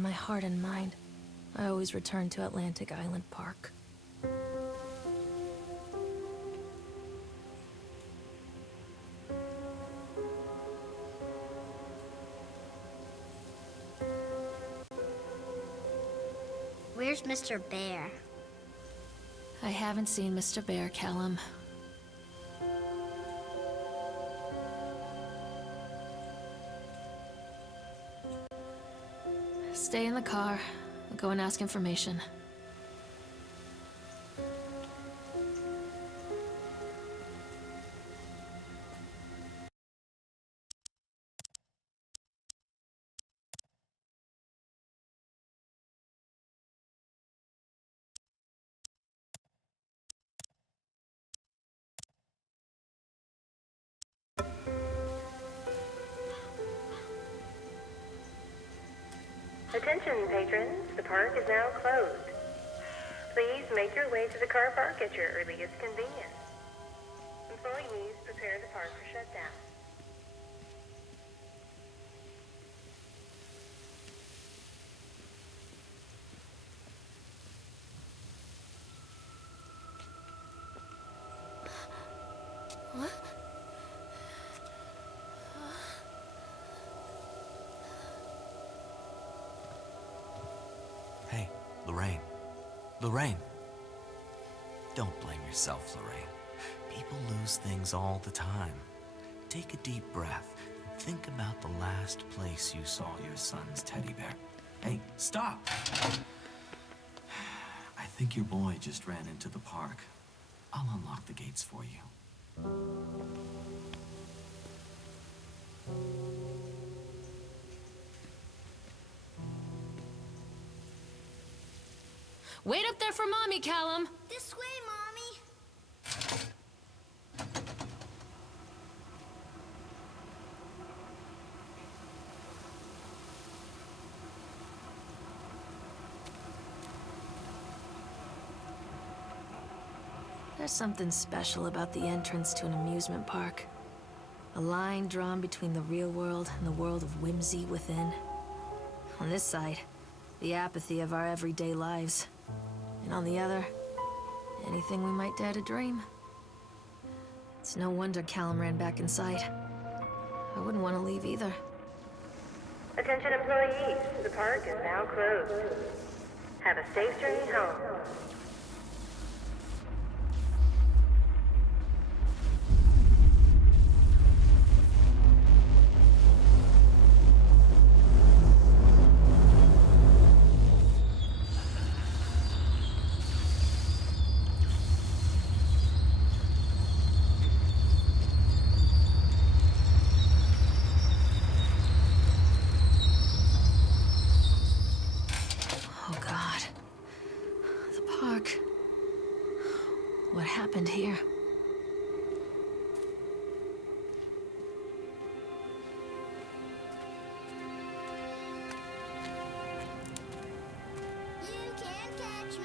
In my heart and mind, I always return to Atlantic Island Park. Where's Mr. Bear? I haven't seen Mr. Bear, Callum. Stay in the car. I'll go and ask information. Attention, patrons. The park is now closed. Please make your way to the car park at your earliest convenience. Employees prepare the park for shutdown. What? Hey, Lorraine. Lorraine. Don't blame yourself, Lorraine. People lose things all the time. Take a deep breath and think about the last place you saw your son's teddy bear. Hey, stop! I think your boy just ran into the park. I'll unlock the gates for you. Wait up there for Mommy, Callum! This way, Mommy. There's something special about the entrance to an amusement park. A line drawn between the real world and the world of whimsy within. On this side, the apathy of our everyday lives. And on the other, anything we might dare to dream. It's no wonder Callum ran back inside. I wouldn't want to leave either. Attention, employees. The park is now closed. Have a safe journey home. Oh God. The park. What happened here? You can't catch me.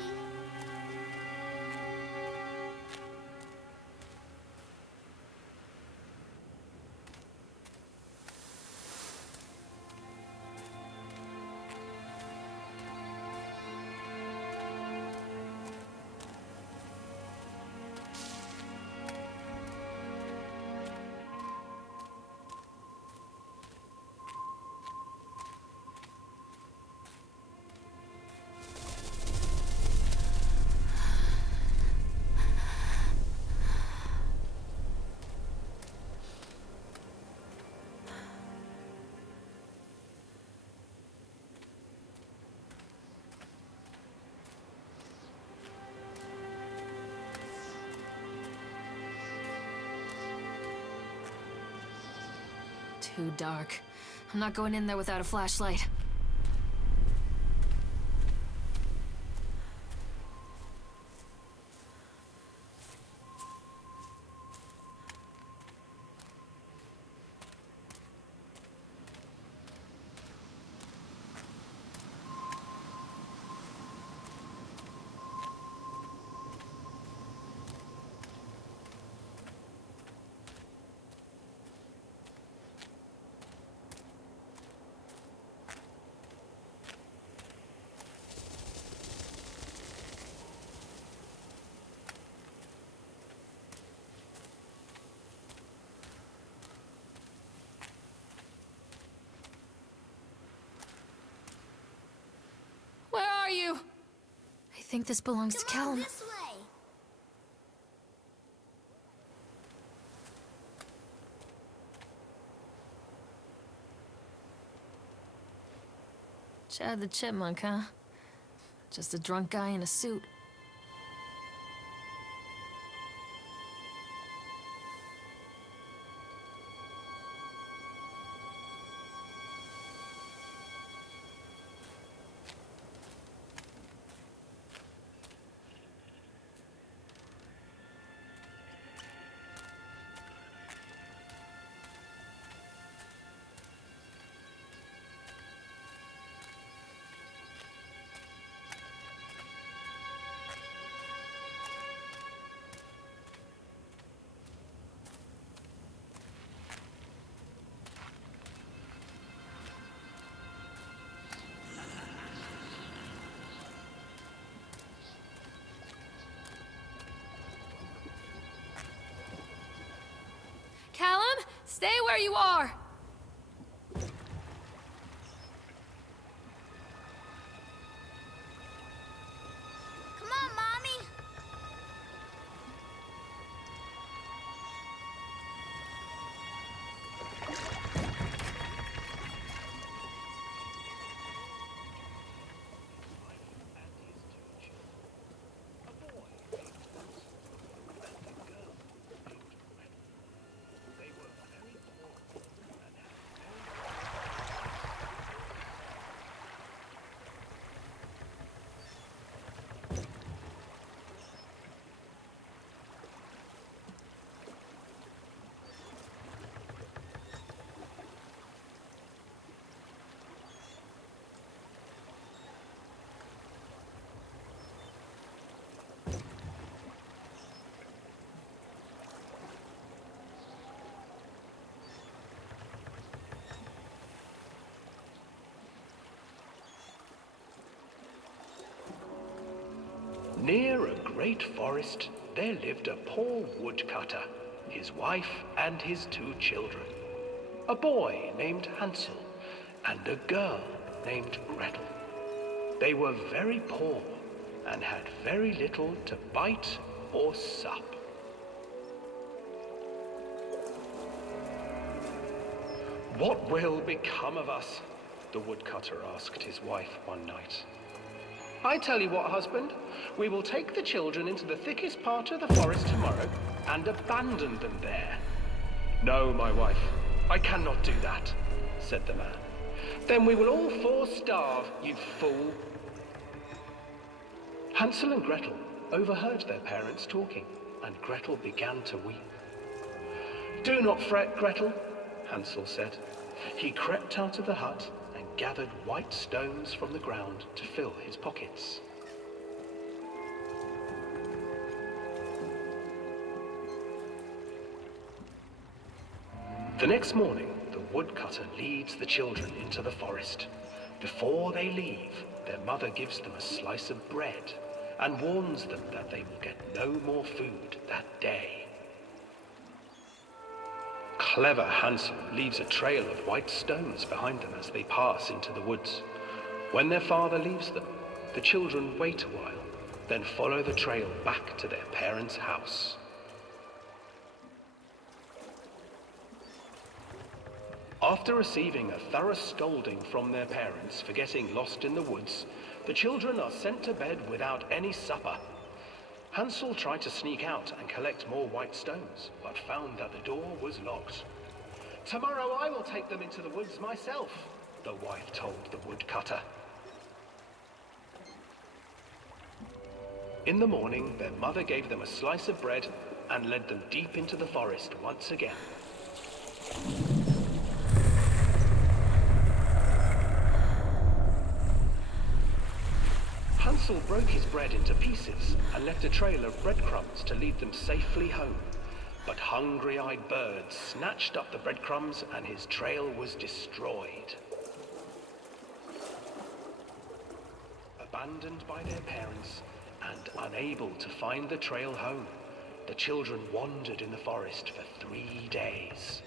Too dark. I'm not going in there without a flashlight. think this belongs to Come on, Callum. this way. Chad the Chipmunk, huh? Just a drunk guy in a suit. Callum, stay where you are! Come on, Mommy. Near a great forest, there lived a poor woodcutter, his wife and his 2 children. A boy named Hansel and a girl named Gretel. They were very poor and had very little to bite or sup. "What will become of us?" the woodcutter asked his wife one night. "I tell you what, husband, we will take the children into the thickest part of the forest tomorrow and abandon them there." "No, my wife, I cannot do that," said the man. "Then we will all 4 starve, you fool." Hansel and Gretel overheard their parents talking, and Gretel began to weep. "Do not fret, Gretel," Hansel said. He crept out of the hut and gathered white stones from the ground to fill his pockets. The next morning, the woodcutter leads the children into the forest. Before they leave, their mother gives them a slice of bread and warns them that they will get no more food that day. Clever Hansel leaves a trail of white stones behind them as they pass into the woods. When their father leaves them, the children wait a while, then follow the trail back to their parents' house. After receiving a thorough scolding from their parents for getting lost in the woods, the children are sent to bed without any supper. Hansel tried to sneak out and collect more white stones, but found that the door was locked. "Tomorrow I will take them into the woods myself," the wife told the woodcutter. In the morning, their mother gave them a slice of bread and led them deep into the forest once again. Hansel broke his bread into pieces and left a trail of breadcrumbs to lead them safely home. But hungry-eyed birds snatched up the breadcrumbs and his trail was destroyed. Abandoned by their parents and unable to find the trail home, the children wandered in the forest for 3 days.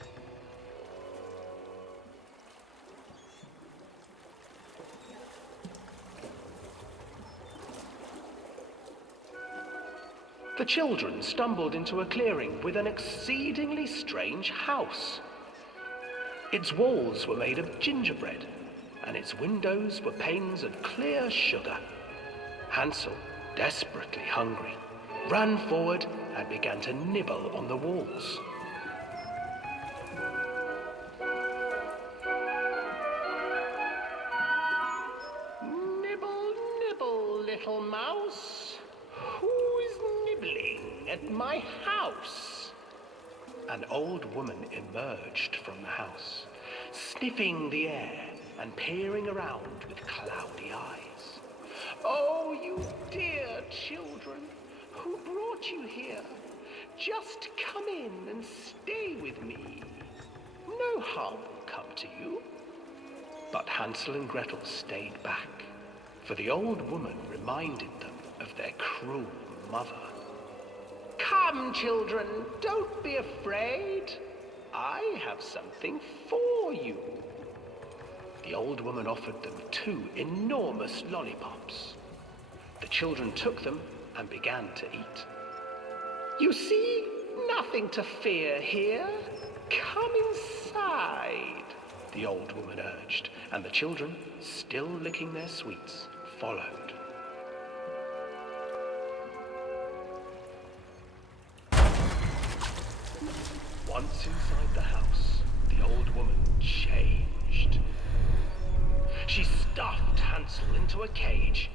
The children stumbled into a clearing with an exceedingly strange house. Its walls were made of gingerbread, and its windows were panes of clear sugar. Hansel, desperately hungry, ran forward and began to nibble on the walls. Nibble, nibble, little mouse. Who's nibbling at my house? An old woman emerged from the house, sniffing the air and peering around with cloudy eyes. Oh, you dear children, who brought you here? Just come in and stay with me. No harm will come to you. But Hansel and Gretel stayed back, for the old woman reminded them of their cruel mother. Come, children, don't be afraid. I have something for you. The old woman offered them 2 enormous lollipops. The children took them and began to eat. You see, nothing to fear here. Come inside, the old woman urged, and the children, still licking their sweets, followed. Once inside the house, the old woman changed. She stuffed Hansel into a cage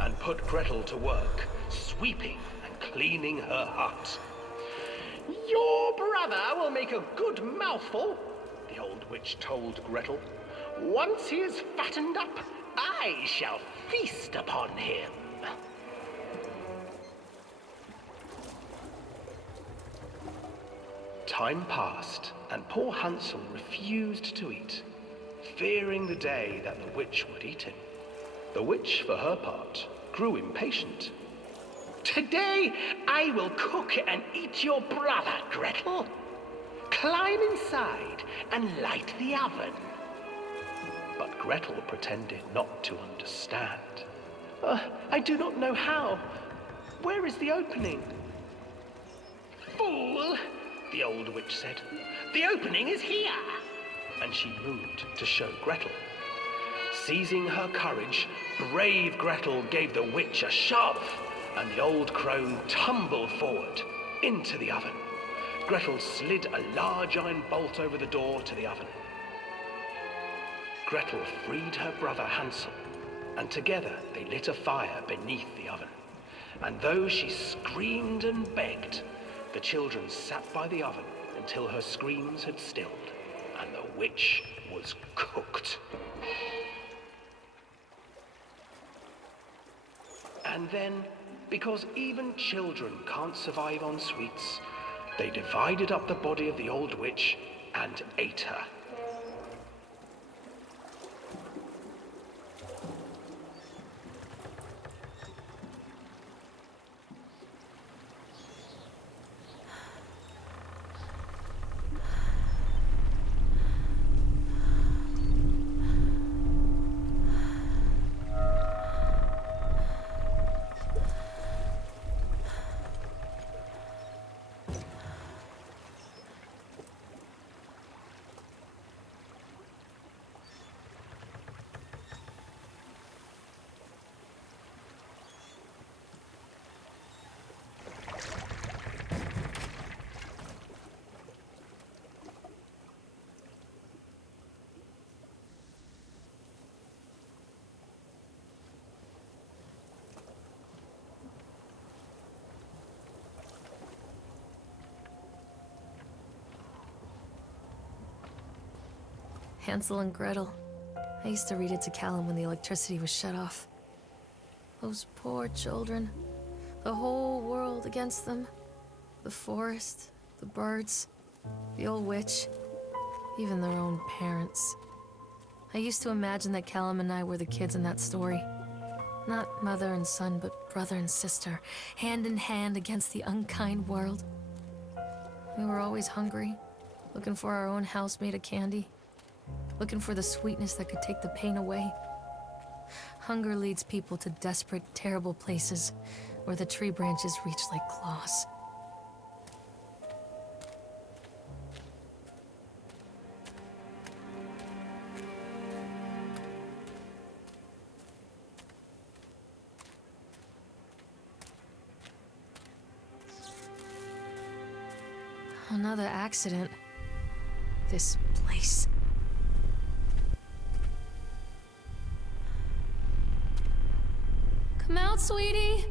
and put Gretel to work, sweeping and cleaning her hut. Your brother will make a good mouthful, the old witch told Gretel. Once he is fattened up, I shall feast upon him. Time passed, and poor Hansel refused to eat, fearing the day that the witch would eat him. The witch, for her part, grew impatient. Today I will cook and eat your brother, Gretel. Climb inside and light the oven. But Gretel pretended not to understand. I do not know how. Where is the opening? Fool, the old witch said. The opening is here. And she moved to show Gretel. Seizing her courage, brave Gretel gave the witch a shove, and the old crone tumbled forward into the oven. Gretel slid a large iron bolt over the door to the oven. Gretel freed her brother Hansel, and together they lit a fire beneath the oven. And though she screamed and begged, the children sat by the oven until her screams had stilled, and the witch was cooked. And then, because even children can't survive on sweets, they divided up the body of the old witch and ate her. Hansel and Gretel. I used to read it to Callum when the electricity was shut off. Those poor children. The whole world against them. The forest, the birds, the old witch, even their own parents. I used to imagine that Callum and I were the kids in that story. Not mother and son, but brother and sister, hand in hand against the unkind world. We were always hungry, looking for our own house made of candy. Looking for the sweetness that could take the pain away. Hunger leads people to desperate, terrible places, where the tree branches reach like claws. Another accident. This place. Come out, sweetie.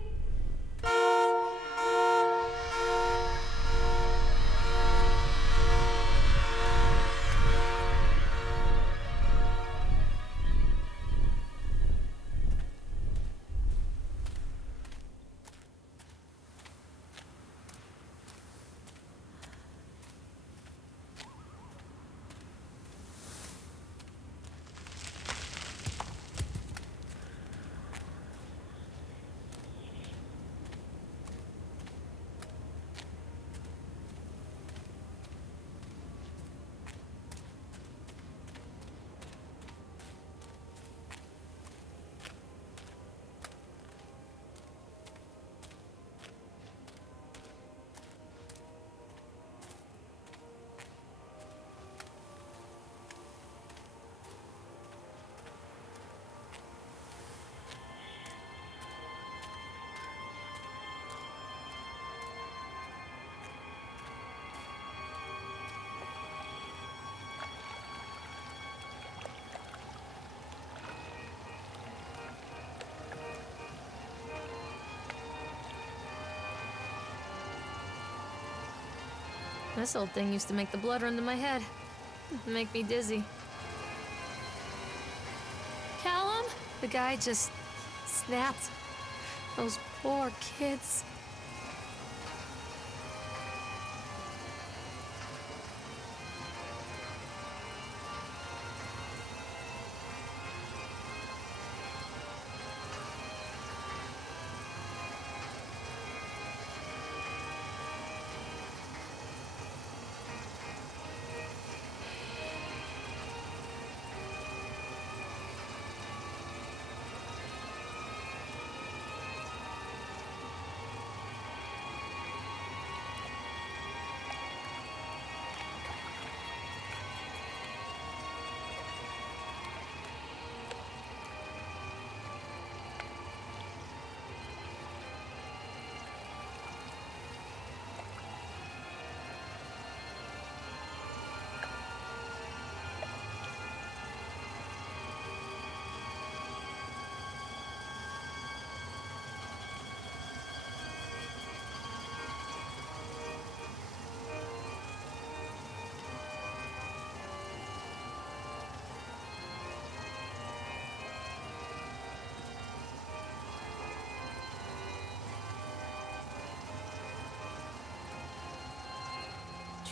This old thing used to make the blood run to my head. Make me dizzy. Callum? The guy just snapped. Those poor kids.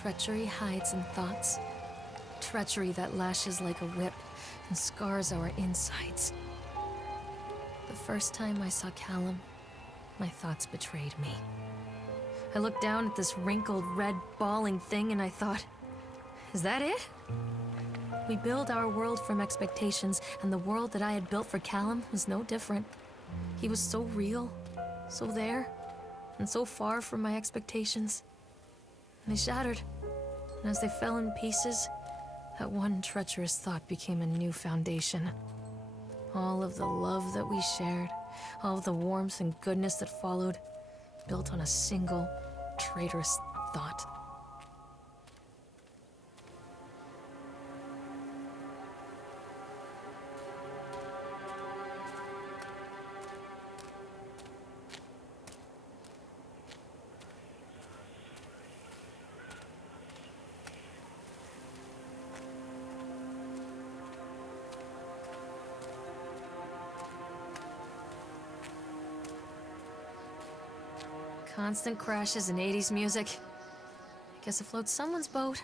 Treachery hides in thoughts. Treachery that lashes like a whip and scars our insides. The first time I saw Callum, my thoughts betrayed me. I looked down at this wrinkled, red, bawling thing and I thought, is that it? We build our world from expectations, and the world that I had built for Callum was no different. He was so real, so there, and so far from my expectations. And they shattered, and as they fell in pieces, that one treacherous thought became a new foundation. All of the love that we shared, all of the warmth and goodness that followed, built on a single, traitorous thought. Constant crashes and 80s music. I guess it floats someone's boat.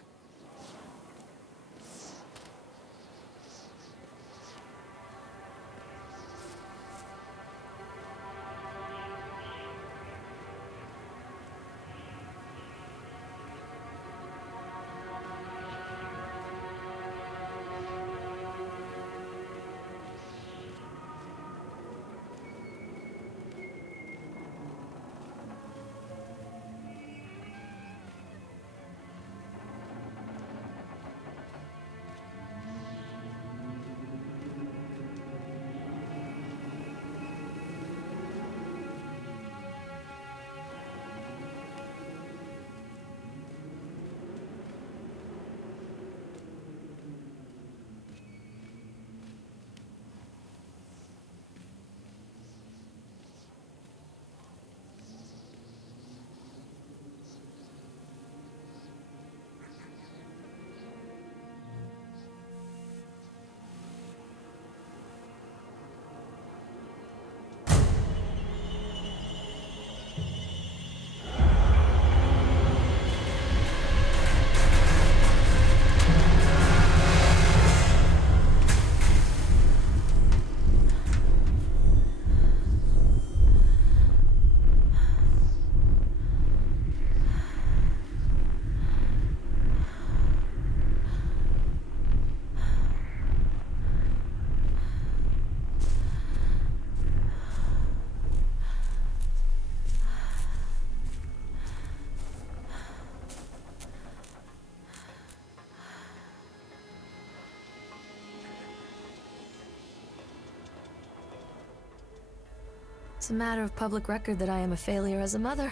It's a matter of public record that I am a failure as a mother.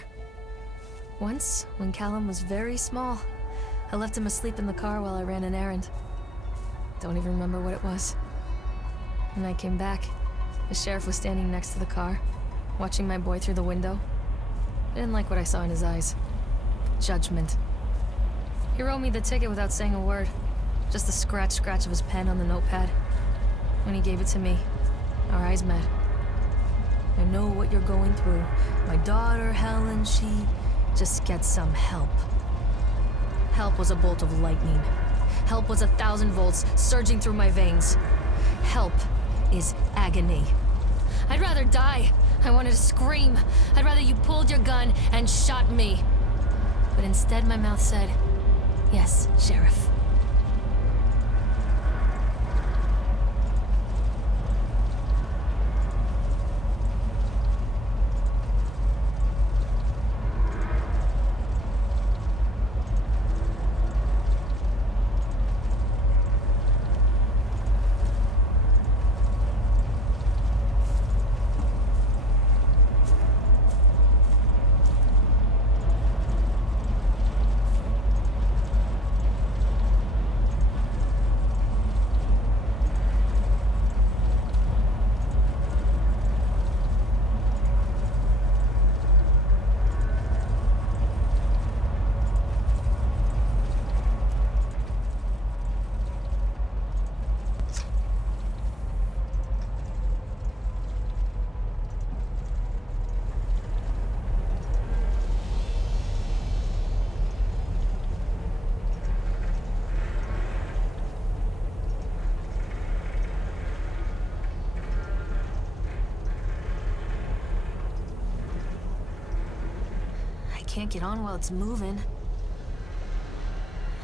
Once, when Callum was very small, I left him asleep in the car while I ran an errand. Don't even remember what it was. When I came back, the sheriff was standing next to the car, watching my boy through the window. I didn't like what I saw in his eyes. Judgment. He wrote me the ticket without saying a word. Just the scratch of his pen on the notepad. When he gave it to me, our eyes met. I know what you're going through. My daughter, Helen, she just gets some help. Help was a bolt of lightning. Help was 1,000 volts surging through my veins. Help is agony. I'd rather die. I wanted to scream. I'd rather you pulled your gun and shot me. But instead my mouth said, "Yes, Sheriff." I can't get on while it's moving.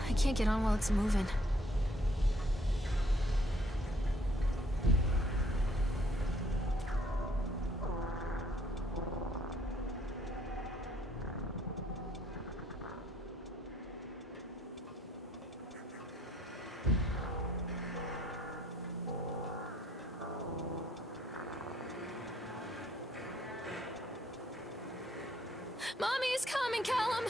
I can't get on while it's moving. Mommy is coming, Callum!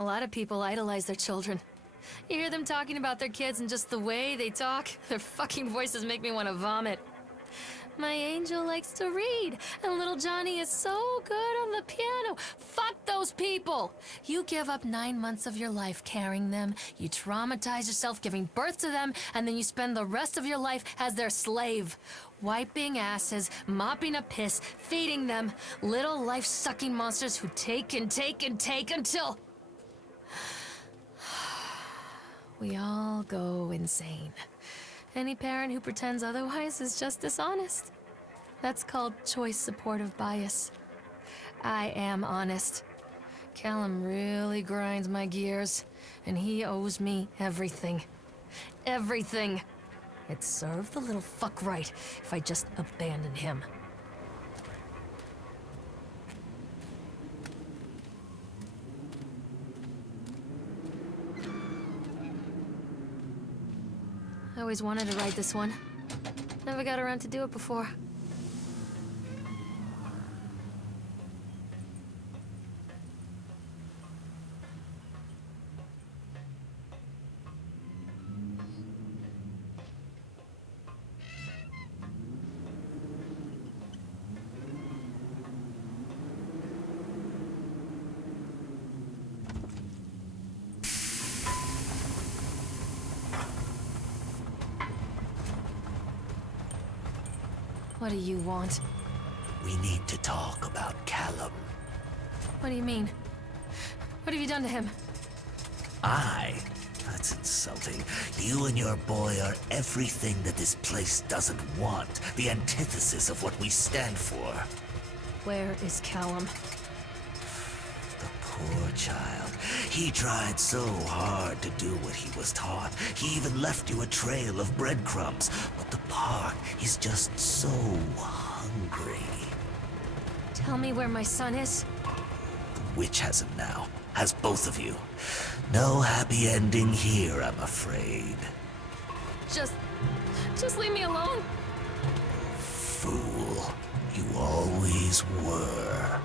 A lot of people idolize their children. You hear them talking about their kids and just the way they talk, their fucking voices make me want to vomit. My angel likes to read, and little Johnny is so good on the piano. Fuck those people! You give up 9 months of your life carrying them, you traumatize yourself giving birth to them, and then you spend the rest of your life as their slave. Wiping asses, mopping up piss, feeding them. Little life-sucking monsters who take and take and take until... we all go insane. Any parent who pretends otherwise is just dishonest. That's called choice supportive bias. I am honest. Callum really grinds my gears, and he owes me everything. Everything. It'd serve the little fuck right if I just abandoned him. I always wanted to ride this one. Never got around to do it before. What do you want? We need to talk about Callum. What do you mean? What have you done to him? That's insulting. You and your boy are everything that this place doesn't want. The antithesis of what we stand for. Where is Callum? The poor child. He tried so hard to do what he was taught. He even left you a trail of breadcrumbs. But the park is just so hungry. Tell me where my son is. The witch has him now. Has both of you. No happy ending here, I'm afraid. Just leave me alone. Fool. You always were.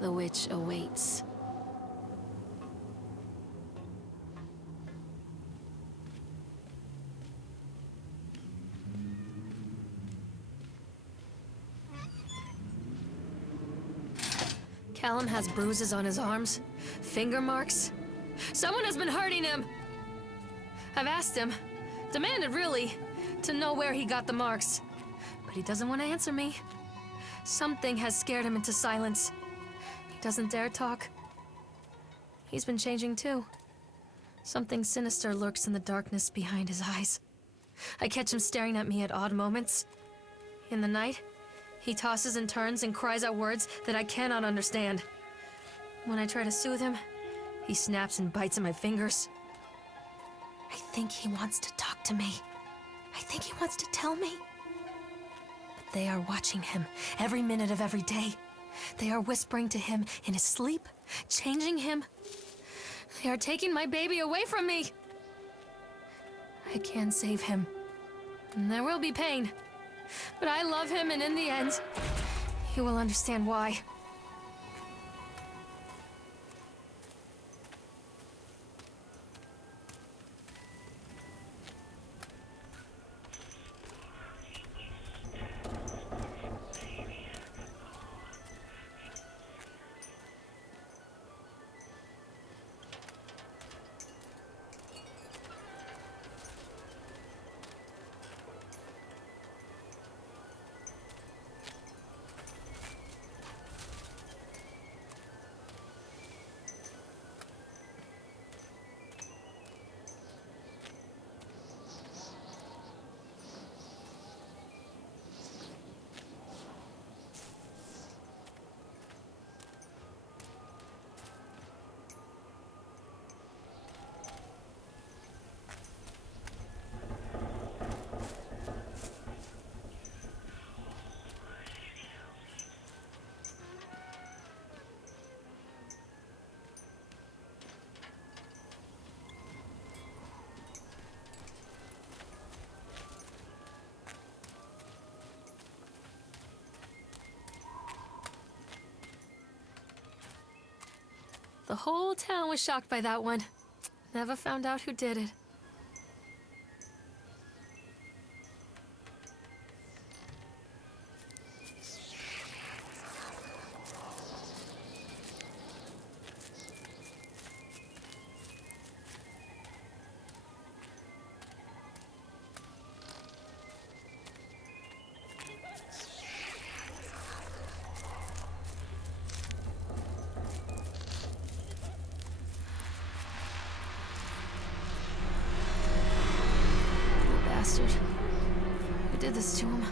The witch awaits. Callum has bruises on his arms, finger marks. Someone has been hurting him. I've asked him, demanded really, to know where he got the marks. But he doesn't want to answer me. Something has scared him into silence. He doesn't dare talk. He's been changing too. Something sinister lurks in the darkness behind his eyes. I catch him staring at me at odd moments. In the night, he tosses and turns and cries out words that I cannot understand. When I try to soothe him, he snaps and bites at my fingers. I think he wants to talk to me. I think he wants to tell me. But they are watching him every minute of every day. They are whispering to him in his sleep, changing him. They are taking my baby away from me! I can save him. And there will be pain. But I love him, and in the end, he will understand why. The whole town was shocked by that one. Never found out who did it. Bastard. Who did this to him?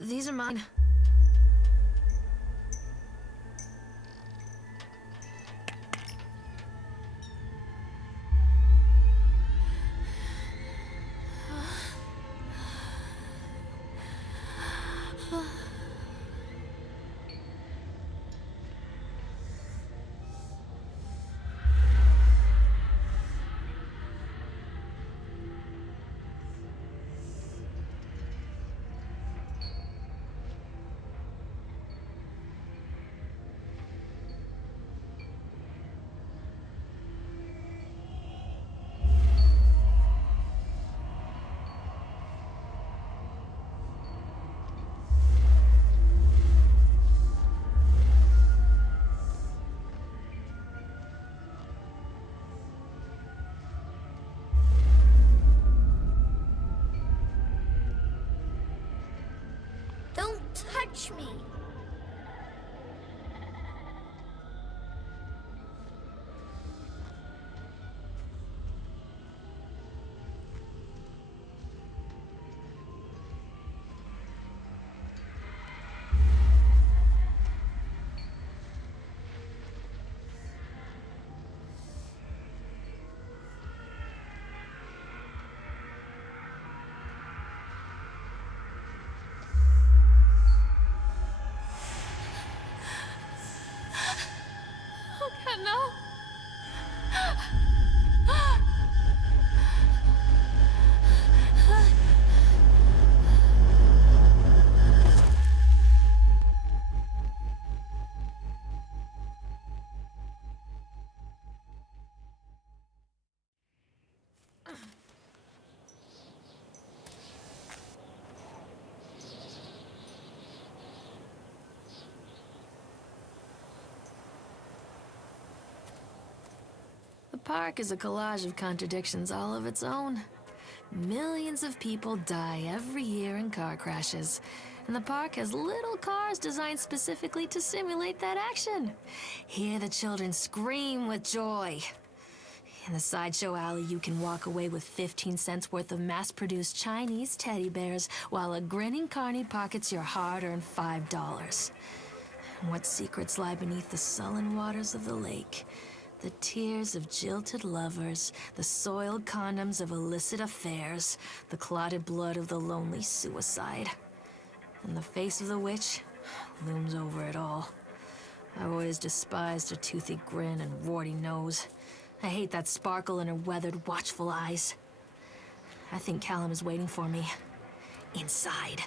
These are mine. park is a collage of contradictions all of its own. Millions of people die every year in car crashes, and the park has little cars designed specifically to simulate that action. Hear the children scream with joy. In the sideshow alley, you can walk away with 15 cents worth of mass-produced Chinese teddy bears, while a grinning carny pockets your hard-earned $5. What secrets lie beneath the sullen waters of the lake? The tears of jilted lovers, the soiled condoms of illicit affairs, the clotted blood of the lonely suicide. And the face of the witch looms over it all. I've always despised her toothy grin and warty nose. I hate that sparkle in her weathered, watchful eyes. I think Callum is waiting for me. Inside.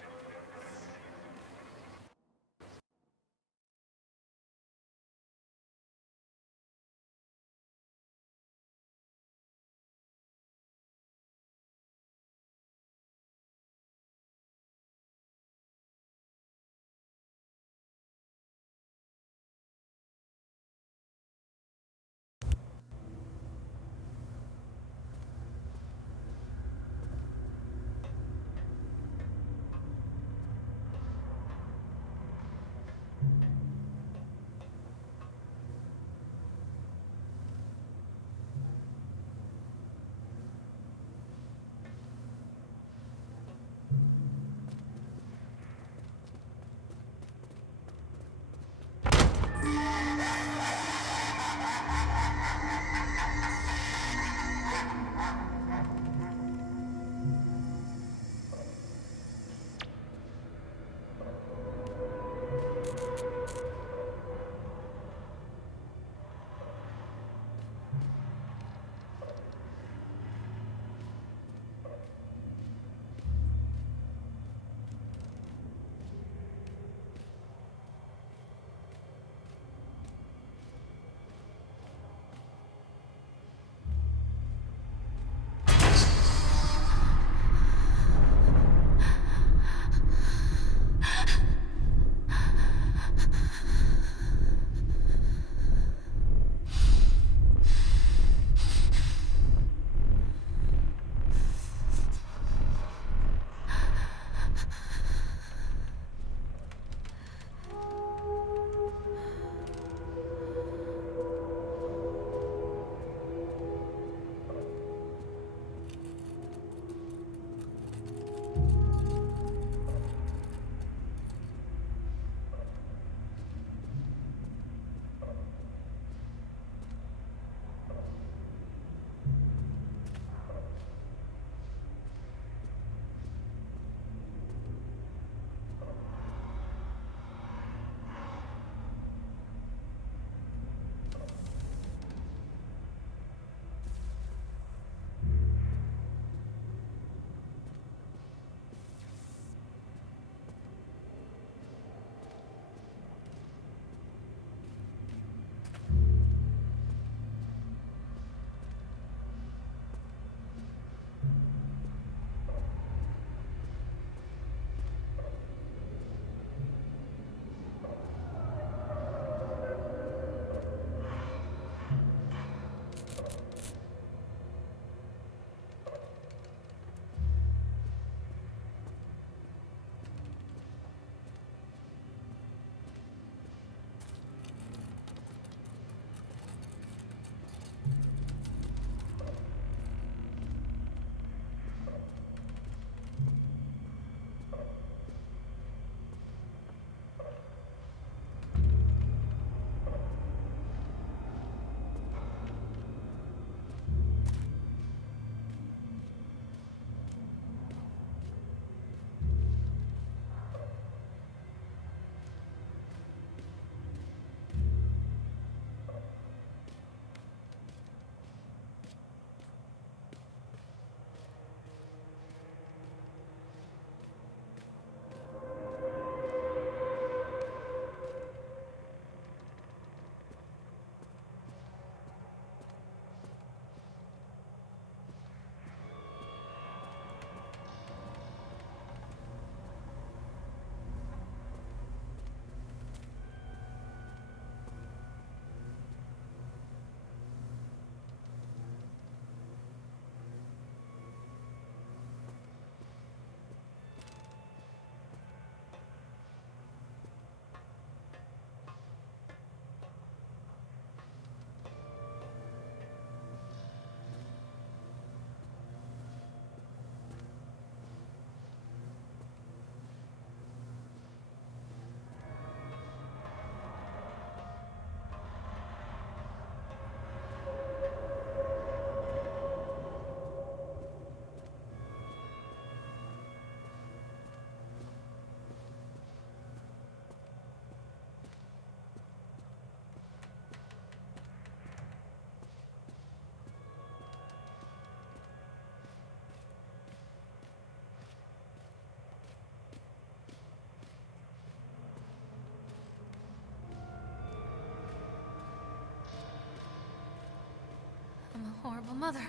horrible mother.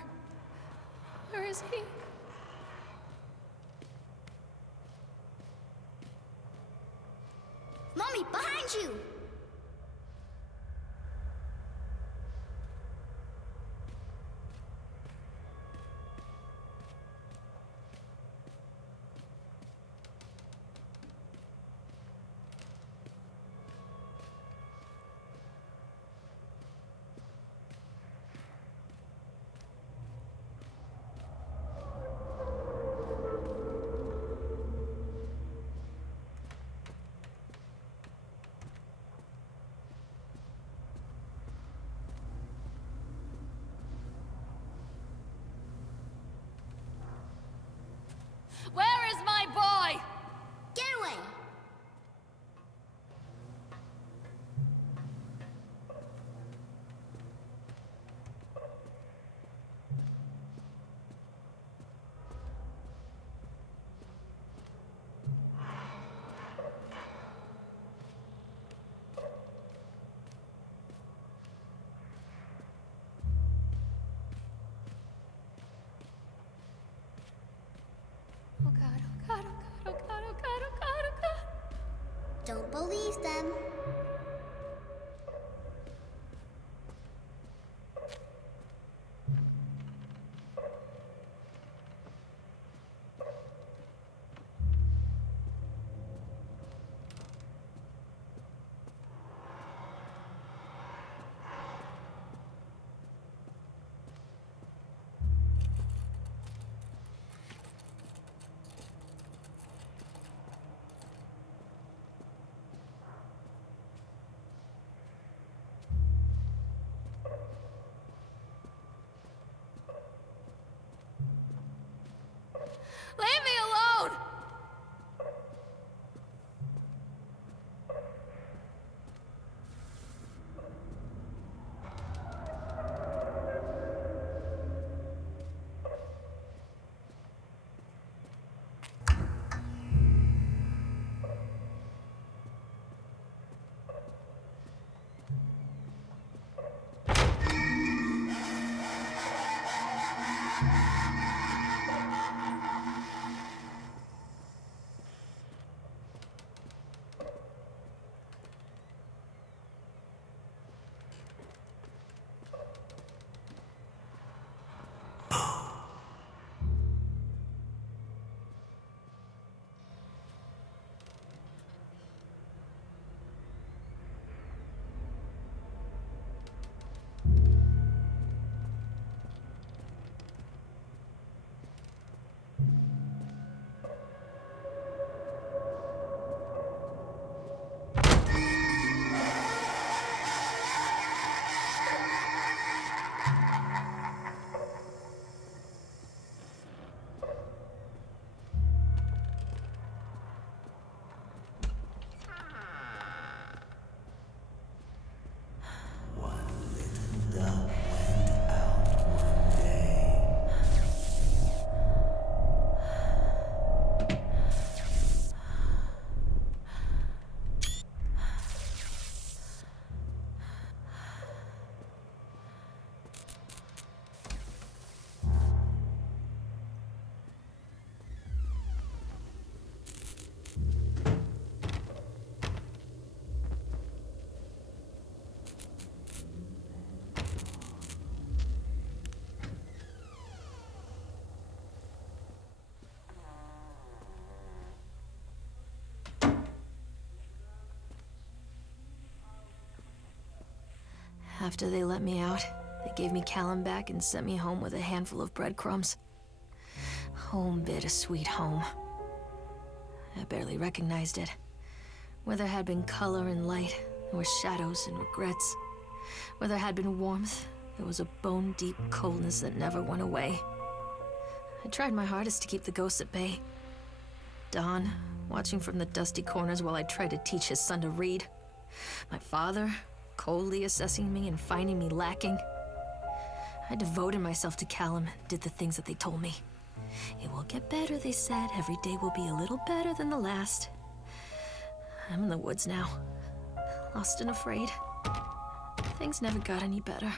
Where is he? Mommy, behind you! Where is my boy? Get away! Oh God, oh God, oh God, oh God, oh God, oh God, oh God. Don't believe them. Leave me alone! After they let me out, they gave me Callum back and sent me home with a handful of breadcrumbs. Home, bittersweet home. I barely recognized it. Where there had been color and light, there were shadows and regrets. Where there had been warmth, there was a bone-deep coldness that never went away. I tried my hardest to keep the ghosts at bay. Don, watching from the dusty corners while I tried to teach his son to read. My father, coldly assessing me and finding me lacking. I devoted myself to Callum and did the things that they told me. It will get better, they said. Every day will be a little better than the last. I'm in the woods now, lost and afraid. Things never got any better.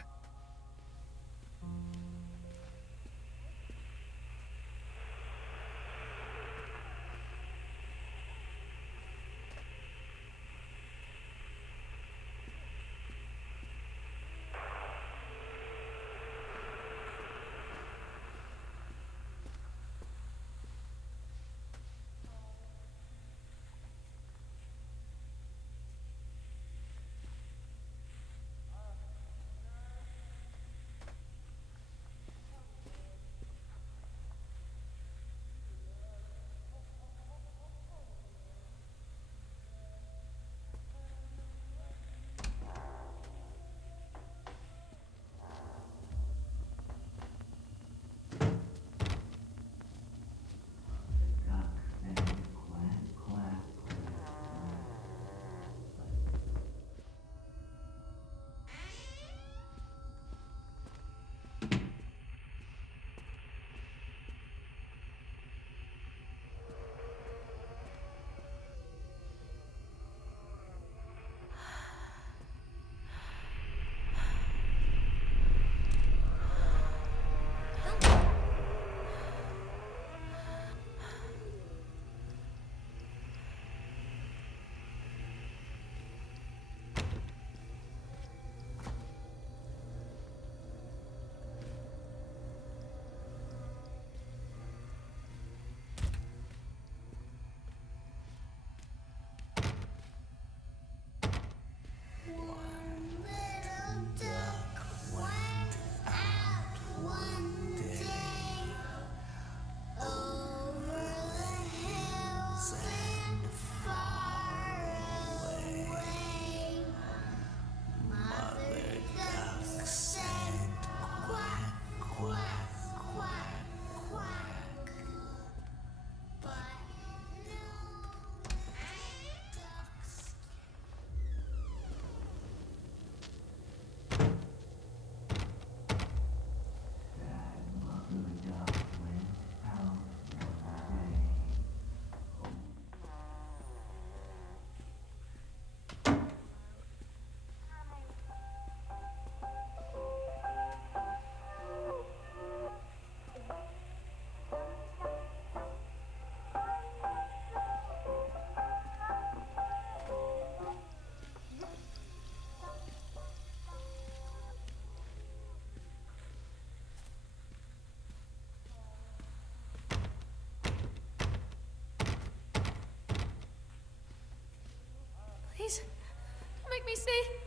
make me see?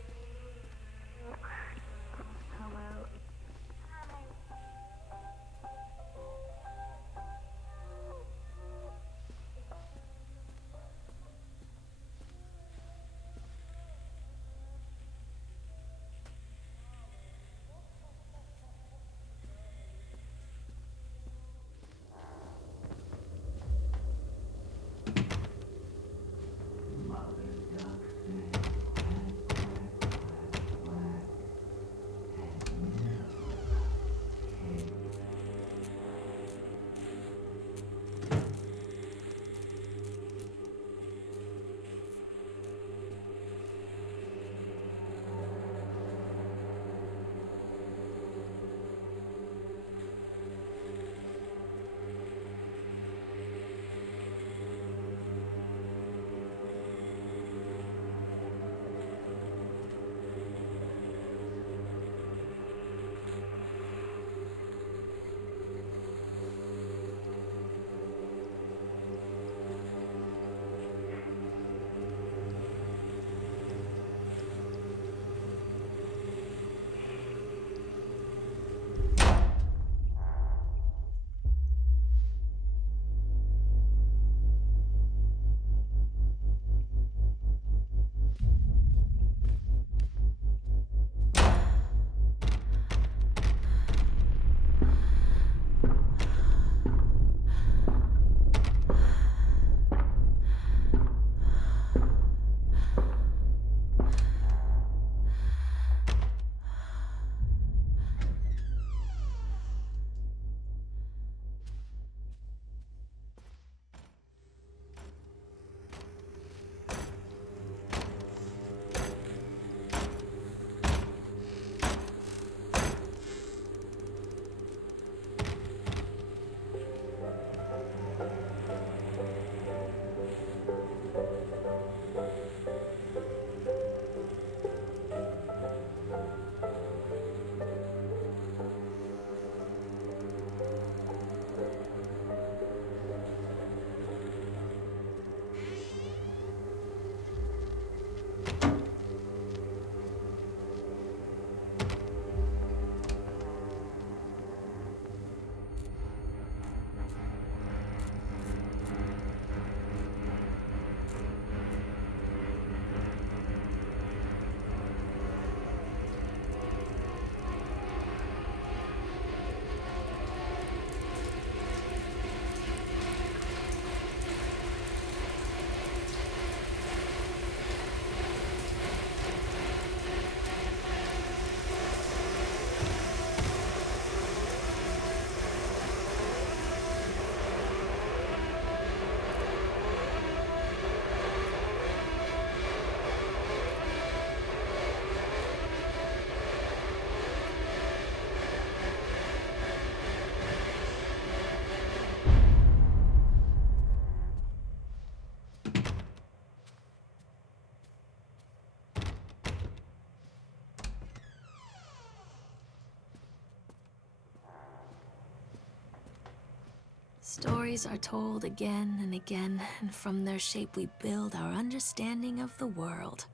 Stories are told again and again, and from their shape we build our understanding of the world.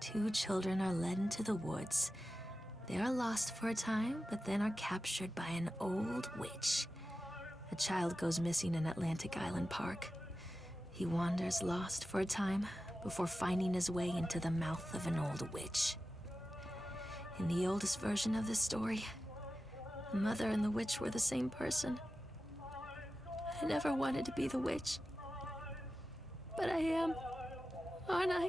Two children are led into the woods. They are lost for a time, but then are captured by an old witch. A child goes missing in Atlantic Island Park. He wanders lost for a time before finding his way into the mouth of an old witch. In the oldest version of this story, the mother and the witch were the same person. I never wanted to be the witch. But I am, aren't I?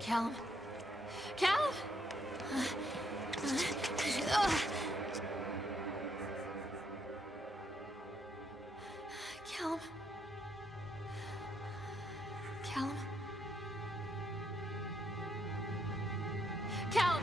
Callum? Callum? Callum? Callum!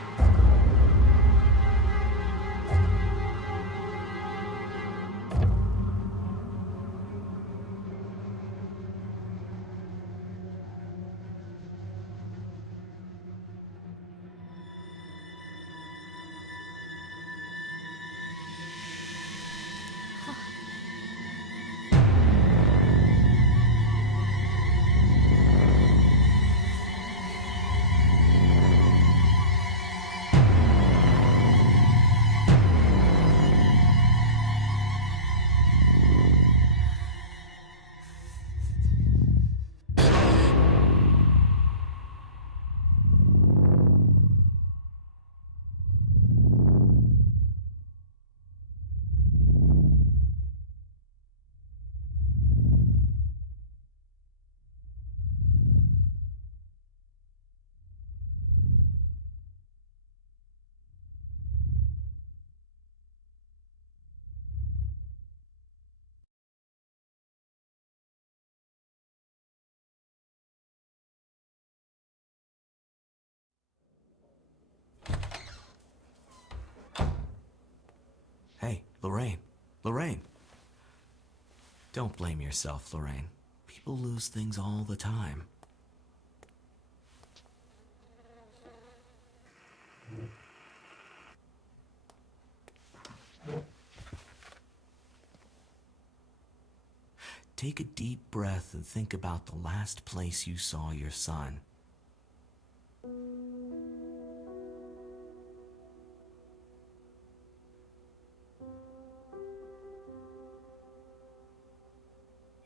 Hey, Lorraine. Lorraine. Don't blame yourself, Lorraine. People lose things all the time. Take a deep breath and think about the last place you saw your son.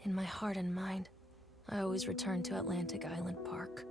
In my heart and mind, I always return to Atlantic Island Park.